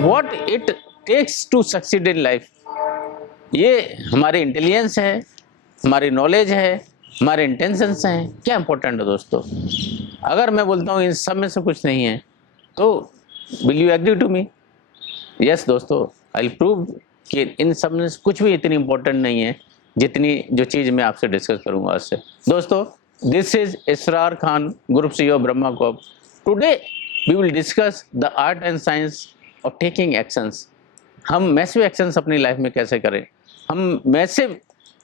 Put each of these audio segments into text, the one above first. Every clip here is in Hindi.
What it takes to succeed in life, ये हमारी इंटेलिजेंस है, हमारी नॉलेज है, हमारे इंटेंशंस हैं, क्या इंपॉर्टेंट है दोस्तों। अगर मैं बोलता हूँ इन सब में से कुछ नहीं है तो will you agree to me? Yes दोस्तों, आई विल प्रूव कि इन सब में से कुछ भी इतनी इंपॉर्टेंट नहीं है जितनी जो चीज़ मैं आपसे डिस्कस करूँगा आज से। दोस्तों, this is Israr Khan, group CEO Brahma corp. Today we will discuss the art and science of taking actions. हम मैसिव एक्शंस अपनी लाइफ में कैसे करें, हम मैसिव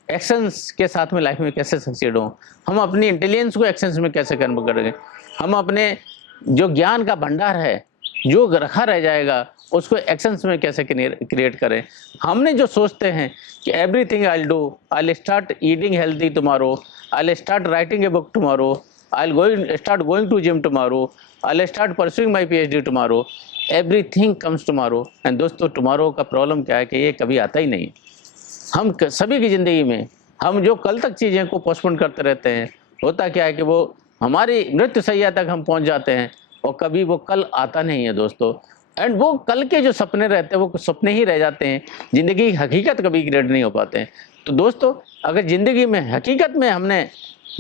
एक्शंस के साथ में लाइफ में कैसे सक्सीड हों, हम अपनी इंटेलिजेंस को एक्शंस में कैसे कन्वर्ट करेंगे, हम अपने जो ज्ञान का भंडार है जो रखा रह जाएगा उसको एक्शंस में कैसे क्रिएट करें। हमने जो सोचते हैं कि everything I will do, I will start eating healthy tomorrow, I will start writing a book tomorrow, I will start going to gym tomorrow, I will start pursuing my PhD tomorrow, everything comes tomorrow. And दोस्तों, टुमारो का प्रॉब्लम क्या है कि ये कभी आता ही नहीं। हम सभी की ज़िंदगी में हम जो कल तक चीज़ें को पोस्टपोन करते रहते हैं, होता क्या है कि वो हमारी मृत्यु सैया तक हम पहुंच जाते हैं और कभी वो कल आता नहीं है दोस्तों। एंड वो कल के जो सपने रहते हैं वो सपने ही रह जाते हैं, ज़िंदगी की हकीकत कभी क्रिएट नहीं हो पाते हैं। तो दोस्तों, अगर ज़िंदगी में हकीकत में हमने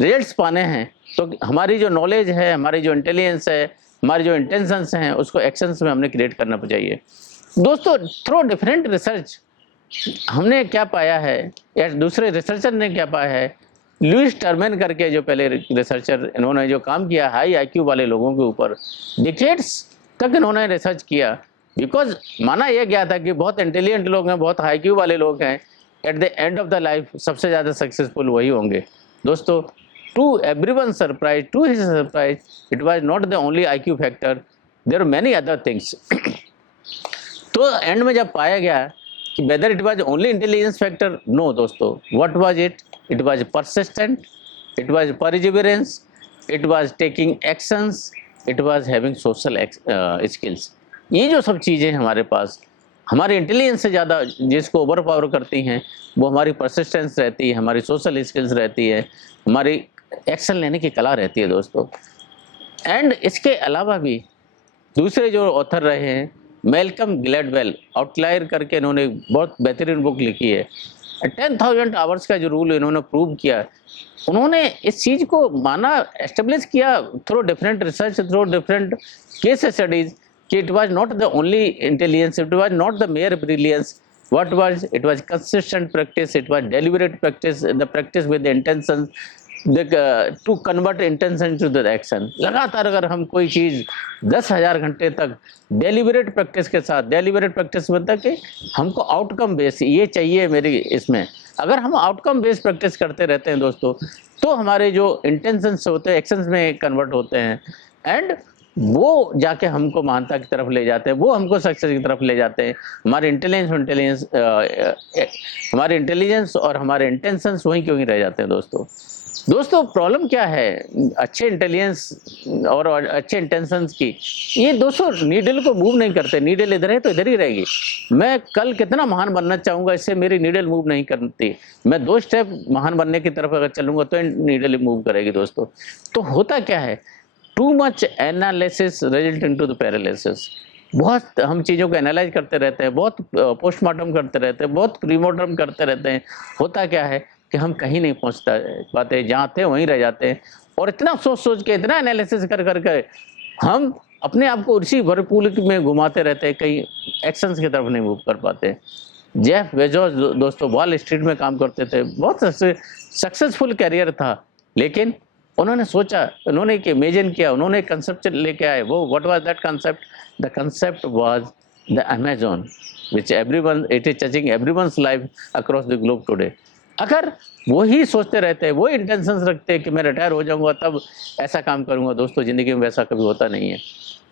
रिजल्ट्स पाने हैं तो हमारी जो नॉलेज है, हमारी जो इंटेलिजेंस है, हमारी जो इंटेंशंस हैं, उसको एक्शंस में हमने क्रिएट करना चाहिए। दोस्तों, थ्रू डिफरेंट रिसर्च हमने क्या पाया है या दूसरे रिसर्चर ने क्या पाया है, लुइस टर्मेन करके जो पहले रिसर्चर, इन्होंने जो काम किया हाई IQ वाले लोगों के ऊपर, डिकेड्स तक इन्होंने रिसर्च किया। बिकॉज माना यह गया था कि बहुत इंटेलिजेंट लोग हैं, बहुत हाई IQ वाले लोग हैं, at the end of the life सबसे ज़्यादा सक्सेसफुल वही होंगे। दोस्तों, to everyone surprise, to his surprise, it was not the only IQ factor, there are many other things. तो एंड में जब पाया गया कि whether it was only intelligence factor, no दोस्तों, what was it? It was persistent, it was perseverance, it was taking actions, it was having social skills। ये जो सब चीज़ें हमारे पास हमारे इंटेलिजेंस से ज़्यादा जिसको ओवर पावर करती हैं वो हमारी परसिस्टेंस रहती है, हमारी सोशल स्किल्स रहती है, हमारी एक्शन लेने की कला रहती है दोस्तों। एंड इसके अलावा भी दूसरे जो ऑथर रहे हैं, मैल्कम ग्लैडवेल, आउटलायर करके इन्होंने बहुत बेहतरीन बुक लिखी है। 10,000 आवर्स का जो रूल इन्होंने प्रूव किया, उन्होंने इस चीज़ को माना, एस्टेब्लिश किया through different research, through different case studies कि it was not the only intelligence, it was not the mere brilliance, what was it was consistent practice, it was deliberate practice, the practice with the intention, to convert intention to the action। लगातार अगर हम कोई चीज़ 10,000 घंटे तक डेलिबरेट प्रैक्टिस के साथ, डेलिबरेट प्रैक्टिस मतलब कि हमको आउटकम बेस ये चाहिए मेरी इसमें, अगर हम आउटकम बेस प्रैक्टिस करते रहते हैं दोस्तों तो हमारे जो इंटेंशंस होते हैं एक्शंस में कन्वर्ट होते हैं एंड वो जाके हमको महानता की तरफ ले जाते हैं, वो हमको सक्सेस की तरफ ले जाते हैं। हमारे हमारे इंटेलिजेंस और हमारे इंटेंशंस वहीं क्यों ही रह जाते हैं दोस्तों। प्रॉब्लम क्या है अच्छे इंटेलिजेंस और अच्छे इंटेंशंस की, ये दोस्तों नीडल को मूव नहीं करते। नीडल इधर है तो इधर ही रहेगी। मैं कल कितना महान बनना चाहूँगा, इससे मेरी नीडल मूव नहीं करती। मैं 2 स्टेप महान बनने की तरफ अगर चलूँगा तो नीडल मूव करेगी दोस्तों। तो होता क्या है, too much analysis result into the paralysis. बहुत हम चीज़ों को एनालाइज करते रहते हैं, बहुत पोस्टमार्टम करते रहते हैं, बहुत प्रीमोर्टम करते रहते हैं। होता क्या है कि हम कहीं नहीं पहुंच पाते, जहाँ थे वहीं रह जाते हैं। और इतना सोच सोच के, इतना एनालिसिस कर करके हम अपने आप को उसी भरपूर में घुमाते रहते हैं, कहीं एक्शंस की तरफ नहीं मूव कर पाते। जेफ बेजोस दोस्तों वॉल स्ट्रीट में काम करते थे, बहुत सक्सेसफुल कैरियर था, लेकिन उन्होंने सोचा, उन्होंने एक इमेजिन किया, उन्होंने एक कंसेप्ट लेके आए। वो what was that concept? The concept was the Amazon which everyone, it is touching everyone's life across the globe today. अगर वो ही सोचते रहते हैं, वो इंटेंशंस रखते हैं कि मैं रिटायर हो जाऊंगा तब ऐसा काम करूंगा, दोस्तों ज़िंदगी में वैसा कभी होता नहीं है।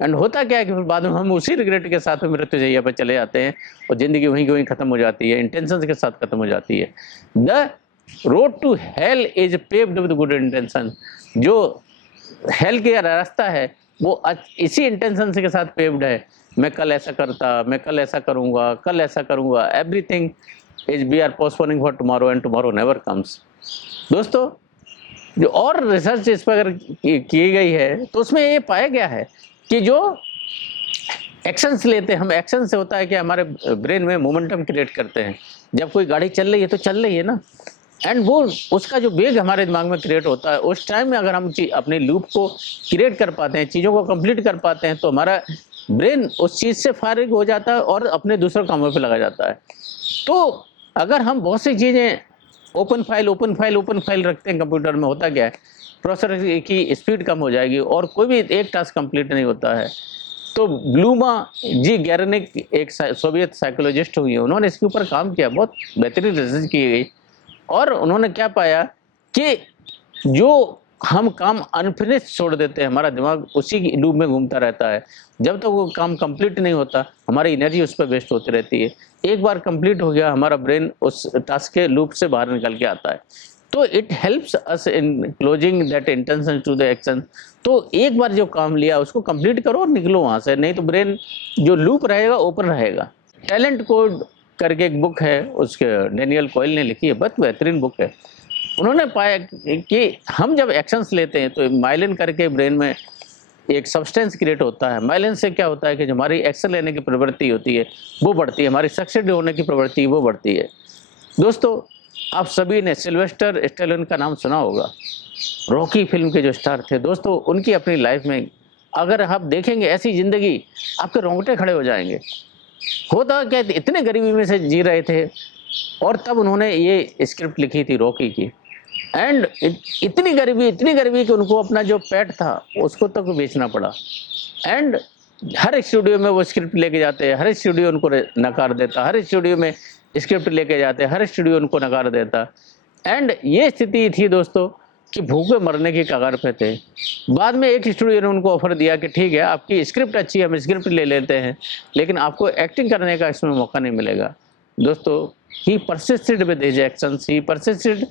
एंड होता क्या है कि फिर बाद में हम उसी रिग्रेट के साथ में मृत्युशैया पर चले जाते हैं और ज़िंदगी वहीं की वहीं ख़त्म हो जाती है, इंटेंशंस के साथ ख़त्म हो जाती है। The road to hell is paved with good intention. जो हेल का रास्ता है वो इसी इंटेंशन के साथ पेव्ड है। मैं कल ऐसा करता, मैं कल ऐसा करूँगा, कल ऐसा करूँगा। Everything is we are postponing for tomorrow and tomorrow never comes। दोस्तों जो और रिसर्च इस पर अगर की गई है तो उसमें ये पाया गया है कि जो एक्शंस लेते हैं हम, एक्शन से होता है कि हमारे ब्रेन में मोमेंटम क्रिएट करते हैं। जब कोई गाड़ी चल रही है तो चल रही है ना, एंड वो उसका जो वेग हमारे दिमाग में क्रिएट होता है, उस टाइम में अगर हम अपने लूप को क्रिएट कर पाते हैं, चीज़ों को कंप्लीट कर पाते हैं, तो हमारा ब्रेन उस चीज़ से फारिग हो जाता है और अपने दूसरे कामों पे लगा जाता है। तो अगर हम बहुत सी चीज़ें ओपन फाइल रखते हैं कंप्यूटर में, होता क्या है, प्रोसेसर की स्पीड कम हो जाएगी और कोई भी एक टास्क कंप्लीट नहीं होता है। तो ब्लूमा जी गैरनिक एक सोवियत साइकोलॉजिस्ट हुई है, उन्होंने इसके ऊपर काम किया, बहुत बेहतरीन रिसर्च की गई और उन्होंने क्या पाया कि जो हम काम अनफिनिश छोड़ देते हैं, हमारा दिमाग उसी की लूप में घूमता रहता है, जब तक वो काम कंप्लीट नहीं होता हमारी एनर्जी उस पर वेस्ट होती रहती है। एक बार कंप्लीट हो गया हमारा ब्रेन उस टास्क के लूप से बाहर निकल के आता है। तो it helps us in closing that intention to the action. तो एक बार जो काम लिया उसको कंप्लीट करो और निकलो वहाँ से, नहीं तो ब्रेन जो लूप रहेगा ओपन रहेगा। टैलेंट कोड करके एक बुक है, उसके डैनियल कॉयल ने लिखी है, बहुत बेहतरीन बुक है। उन्होंने पाया कि हम जब एक्शंस लेते हैं तो माइलिन करके ब्रेन में एक सब्सटेंस क्रिएट होता है। माइलिन से क्या होता है कि जो हमारी एक्शन लेने की प्रवृत्ति होती है वो बढ़ती है, हमारी सक्सेस होने की प्रवृत्ति वो बढ़ती है। दोस्तों आप सभी ने सिल्वेस्टर स्टैलोन का नाम सुना होगा, रॉकी फिल्म के जो स्टार थे। दोस्तों उनकी अपनी लाइफ में अगर आप देखेंगे ऐसी ज़िंदगी, आपके रोंगटे खड़े हो जाएंगे। होता क्या, इतने गरीबी में से जी रहे थे और तब उन्होंने ये स्क्रिप्ट लिखी थी रॉकी की, एंड इतनी गरीबी कि उनको अपना जो पेट था उसको तक बेचना पड़ा। एंड हर स्टूडियो में वो स्क्रिप्ट लेके जाते हैं, हर स्टूडियो उनको नकार देता, हर स्टूडियो में स्क्रिप्ट लेके जाते, हर स्टूडियो उनको नकार देता। एंड ये स्थिति थी दोस्तों कि भूखे मरने की कगार पे थे। बाद में एक स्टूडियो ने उनको ऑफर दिया कि ठीक है आपकी स्क्रिप्ट अच्छी है, हम स्क्रिप्ट ले लेते हैं, लेकिन आपको एक्टिंग करने का इसमें मौका नहीं मिलेगा। दोस्तों he persisted with his actions, he persisted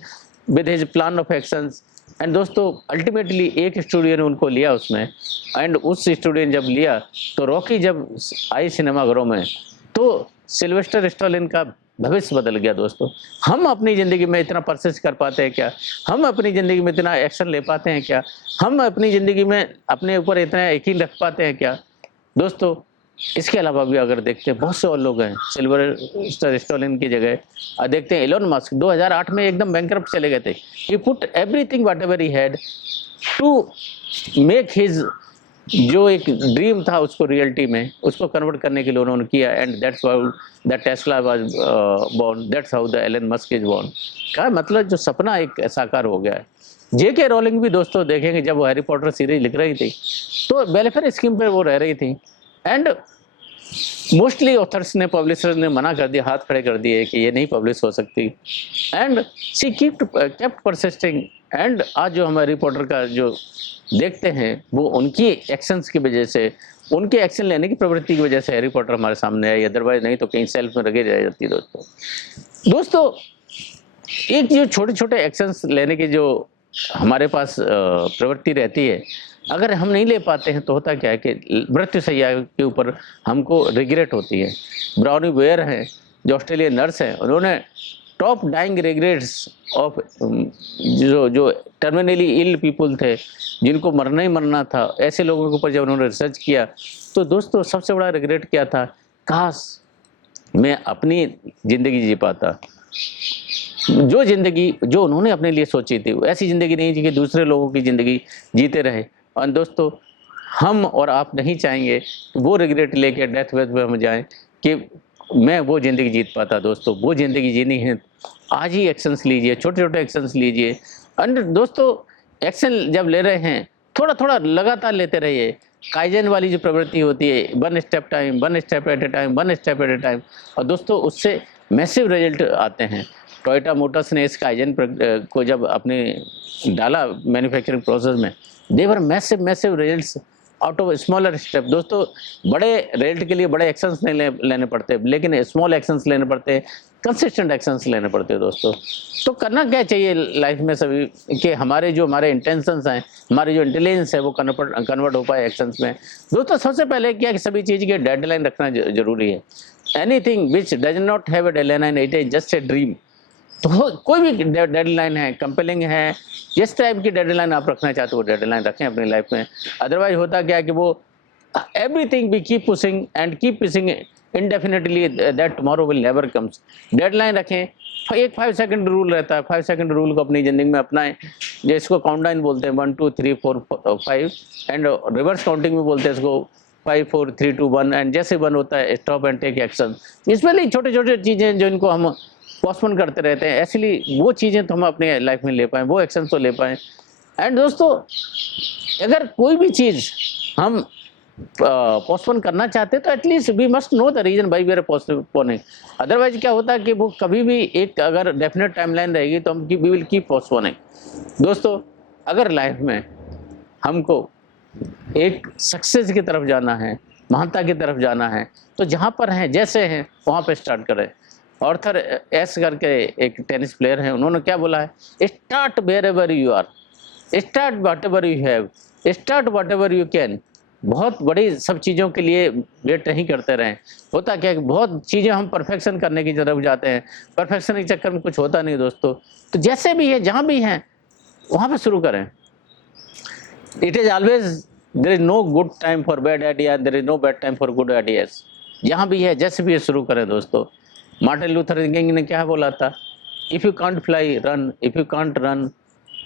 with his plan of actions, and दोस्तों अल्टीमेटली एक स्टूडियो ने उनको लिया उसमें, एंड उस स्टूडियो ने जब लिया तो रॉकी जब आई सिनेमाघरों में तो सिल्वेस्टर स्टैलोन का भविष्य बदल गया। दोस्तों हम अपनी ज़िंदगी में इतना परसिस्ट कर पाते हैं क्या? हम अपनी ज़िंदगी में इतना एक्शन ले पाते हैं क्या? हम अपनी ज़िंदगी में अपने ऊपर इतना यकीन रख पाते हैं क्या? दोस्तों इसके अलावा भी अगर देखते हैं बहुत से और लोग हैं सिल्वेस्टर स्टैलोन की जगह। देखते हैं एलोन मस्क 2008 में एकदम बैंकरप्ट चले गए थे। He put everything whatever he had to make his जो एक ड्रीम था उसको रियलिटी में, उसको कन्वर्ट करने के लिए उन्होंने किया, and that's how the Tesla was born, that's how the Elon Musk is born. क्या मतलब जो सपना एक साकार हो गया है। जेके रोलिंग भी दोस्तों देखेंगे जब वो हैरी पॉटर सीरीज लिख रही थी तो वेलफेयर स्कीम पर वो रह रही थी, एंड मोस्टली ऑथर्स ने, पब्लिशर्स ने मना कर दिया, हाथ खड़े कर दिए कि ये नहीं पब्लिश हो सकती, and she kept persisting. And आज जो हमारे रिपोर्टर का जो देखते हैं वो उनकी एक्शंस की वजह से, उनके एक्शन लेने की प्रवृत्ति की वजह से हैरी पॉटर हमारे सामने आई, अदरवाइज नहीं तो कहीं सेल्फ में रखे रह जाती। दोस्तों एक जो छोटे छोटे एक्शंस लेने की जो हमारे पास प्रवृत्ति रहती है, अगर हम नहीं ले पाते हैं तो होता क्या है कि मृत्यु शैया के ऊपर हमको रिग्रेट होती है। ब्राउनी वेयर हैं जो ऑस्ट्रेलियन नर्स हैं, उन्होंने टॉप डाइंग रिग्रेट्स ऑफ जो टर्मिनली इल पीपल थे, जिनको मरना ही मरना था, ऐसे लोगों के ऊपर जब उन्होंने रिसर्च किया तो दोस्तों सबसे बड़ा रिग्रेट क्या था, काश मैं अपनी ज़िंदगी जी पाता, जो ज़िंदगी जो उन्होंने अपने लिए सोची थी ऐसी ज़िंदगी नहीं जी कि दूसरे लोगों की ज़िंदगी जीते रहे। और दोस्तों हम और आप नहीं चाहेंगे कि वो रिग्रेट लेके डेथ वेथ में हम जाएं कि मैं वो ज़िंदगी जीत पाता। दोस्तों वो ज़िंदगी जीनी है, आज ही एक्शंस लीजिए, छोटे छोटे एक्शंस लीजिए। एंड दोस्तों एक्शन जब ले रहे हैं थोड़ा थोड़ा लगातार लेते रहिए। काइजन वाली जो प्रवृत्ति होती है, one step time, one step at A time, one step at A time, और दोस्तों उससे मैसिव रिजल्ट आते हैं। टोयोटा मोटर्स ने इस काइजन को जब अपने डाला मैन्युफैक्चरिंग प्रोसेस में, they were massive results out of smaller step. दोस्तों बड़े रिजल्ट के लिए बड़े एक्शंस नहीं लेने पड़ते, लेकिन स्मॉल एक्शंस लेने पड़ते हैं, कंसिस्टेंट एक्शंस लेने पड़ते हैं। दोस्तों तो करना क्या चाहिए लाइफ में सभी कि हमारे इंटेंशंस हैं, हमारी जो इंटेलिजेंस है वो कन्वर्ट हो पाए एक्शंस में। दोस्तों सबसे पहले क्या कि सभी चीज़ की डेडलाइन रखना जरूरी है। Anything which does not have a deadline, it is just a dream. तो कोई भी डेडलाइन है, कंपेलिंग है, जिस टाइप की डेडलाइन आप रखना चाहते हो वो डेडलाइन रखें अपनी लाइफ में। अदरवाइज होता क्या है कि वो everything we keep pushing and keep pushing indefinitely, that tomorrow will never comes। Deadline रखें, एक 5 सेकंड रूल रहता है, 5 सेकंड रूल को अपनी ज़िंदगी में अपनाएं, जिसको काउंटडाउन बोलते हैं 1 2 3 4 5, एंड रिवर्स काउंटिंग में बोलते हैं इसको 5 4 3 2 1, एंड जैसे 1 होता है स्टॉप एंड टेक एक्शन। इसमें ही छोटे छोटे चीज़ें जो इनको हम पोस्टपोन करते रहते हैं, एक्चुअली वो चीज़ें तो हम अपने लाइफ में ले पाएँ, वो एक्शन तो ले पाएँ। एंड दोस्तों, अगर कोई भी चीज़ हम पोस्टपोन करना चाहते हैं तो at least we must know the reason why we are postponing. Otherwise क्या होता है कि वो कभी भी एक अगर डेफिनेट टाइमलाइन रहेगी तो हम वी विल कीप पोस्टपोनिंग। दोस्तों, अगर लाइफ में हमको एक सक्सेस की तरफ जाना है, महानता की तरफ जाना है, तो जहाँ पर हैं जैसे हैं वहाँ पे स्टार्ट करें। ऑर्थर एस करके एक टेनिस प्लेयर हैं, उन्होंने क्या बोला है, start wherever you are, start whatever you have, start whatever you can. बहुत बड़ी सब चीज़ों के लिए वेट नहीं करते रहें। होता क्या है कि बहुत चीज़ें हम परफेक्शन करने की तरफ जाते हैं, परफेक्शन के चक्कर में कुछ होता नहीं दोस्तों। तो जैसे भी है, जहाँ भी हैं वहाँ पे शुरू करें। It is always, there is no good time for bad idea, there is no bad time for good ideas. जहाँ भी है, जैसे भी है, शुरू करें दोस्तों। मार्टिन लूथर किंग ने क्या बोला था, if you can't fly run, if you can't run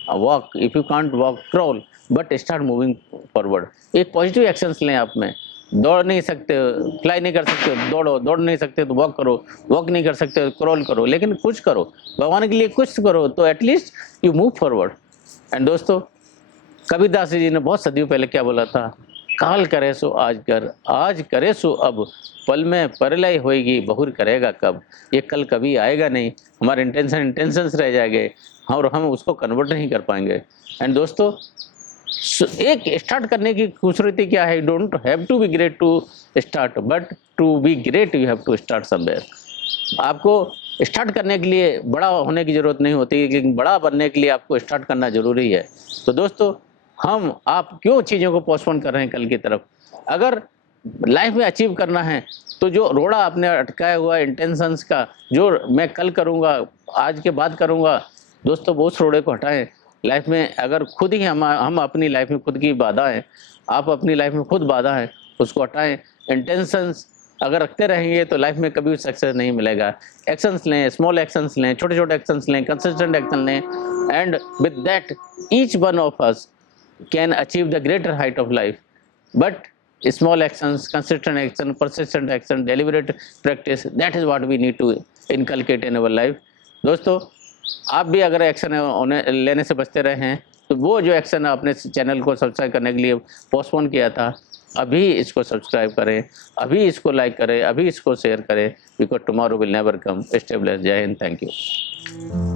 walk, if you can't walk crawl, but start moving forward. एक पॉजिटिव एक्शंस लें आप में। दौड़ नहीं सकते, फ्लाई नहीं कर सकते, दौड़ो, दौड़ नहीं सकते तो वॉक करो, वॉक नहीं कर सकते तो क्रॉल करो, लेकिन कुछ करो, भगवान के लिए कुछ करो, तो at least you move forward. And दोस्तों, कबीरदास जी ने बहुत सदियों पहले क्या बोला था, काल करे सो आज कर, आज करे सो अब, पल में परलय होएगी बहुर करेगा कब। ये कल कभी आएगा नहीं, हमारे इंटेंशंस रह जाएंगे और हम उसको कन्वर्ट नहीं कर पाएंगे। एंड दोस्तों, एक स्टार्ट करने की खूबसूरती क्या है, you don't have to be great to start, but to be great you have to start somewhere. आपको स्टार्ट करने के लिए बड़ा होने की ज़रूरत नहीं होती, लेकिन बड़ा बनने के लिए आपको स्टार्ट करना ज़रूरी है। तो दोस्तों, आप क्यों चीज़ों को पोस्टपोन कर रहे हैं कल की तरफ? अगर लाइफ में अचीव करना है तो जो रोड़ा आपने अटकाया हुआ इंटेंशंस का, जो मैं कल करूँगा, आज के बाद करूँगा, दोस्तों वो उस रोड़े को हटाएं। लाइफ में अगर खुद ही हम अपनी लाइफ में खुद की बाधा है, आप अपनी लाइफ में खुद बाधा है, उसको हटाएं। इंटेंशंस अगर रखते रहेंगे तो लाइफ में कभी सक्सेस नहीं मिलेगा। एक्शंस लें, स्मॉल एक्शंस लें, छोटे छोटे एक्शंस लें, कंसिस्टेंट एक्शन लें, and with that each one of us can achieve the greater height of life. But small actions, consistent action, persistent action, deliberate practice, that is what we need to inculcate in our life। दोस्तों, आप भी अगर एक्शन लेने से बचते रहे हैं तो वो जो एक्शन आपने चैनल को सब्सक्राइब करने के लिए पोस्टपोन किया था, अभी इसको सब्सक्राइब करें, अभी इसको लाइक करें, अभी इसको शेयर करें, because tomorrow will never come. Stay blessed. जय हिंद। Thank you.